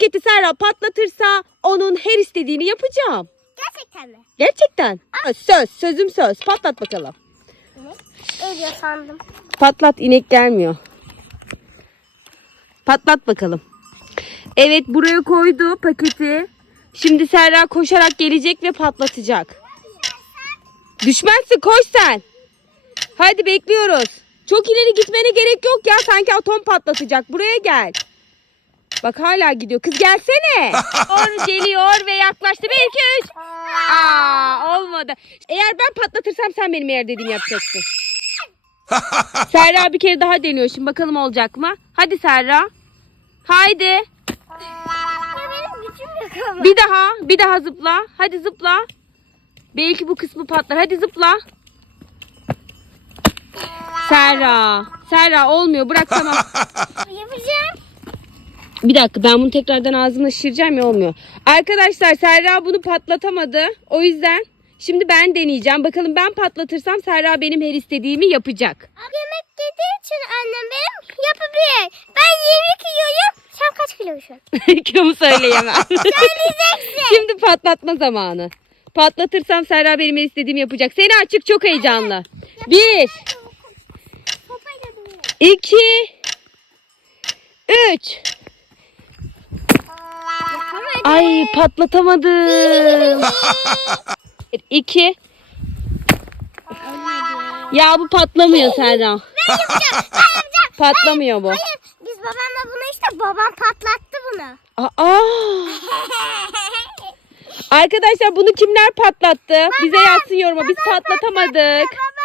paketi Serra patlatırsa onun her istediğini yapacağım. Gerçekten mi? Gerçekten. Ha, Söz, sözüm söz. Patlat bakalım. Ölüyor sandım. Patlat inek gelmiyor. Patlat bakalım. Evet buraya koydu paketi. Şimdi Serra koşarak gelecek ve patlatacak. Düşmezsin koş sen. Hadi bekliyoruz. Çok ileri gitmene gerek yok ya. Sanki atom patlatacak. Buraya gel. Bak hala gidiyor. Kız gelsene. Or geliyor ve yaklaştı. Bir iki üç. Aa olmadı. Eğer ben patlatırsam sen benim eğer dediğimi yapacaksın. Serra bir kere daha deniyor şimdi bakalım olacak mı? Hadi Serra. Haydi. Bir daha, bir daha zıpla. Hadi zıpla. Belki bu kısmı patlar. Hadi zıpla. Serra. Serra olmuyor. Bırak tamam. Yapacağım. Bir dakika ben bunu tekrardan ağzımla şişireceğim ya olmuyor. Arkadaşlar Serra bunu patlatamadı. O yüzden şimdi ben deneyeceğim. Bakalım ben patlatırsam Serra benim her istediğimi yapacak. Yemek yediği için annem benim yapabilir. Ben 20 kiloyum. Sen kaç kilosun? Kilomu söyleyemem. Söyleyeceksin. Şimdi patlatma zamanı. Patlatırsam Serra benim her istediğimi yapacak. Seni açık çok heyecanlı. Bir, dövüyor. iki, üç. Ay patlatamadım. İki. Ya bu patlamıyor Serra. Ben yapacağım. Ben yapacağım. Patlamıyor bu. Hayır. Biz babamla bunu işte babam patlattı bunu. Aa. Arkadaşlar bunu kimler patlattı? Bize yazsın yoruma. Biz patlatamadık. Baba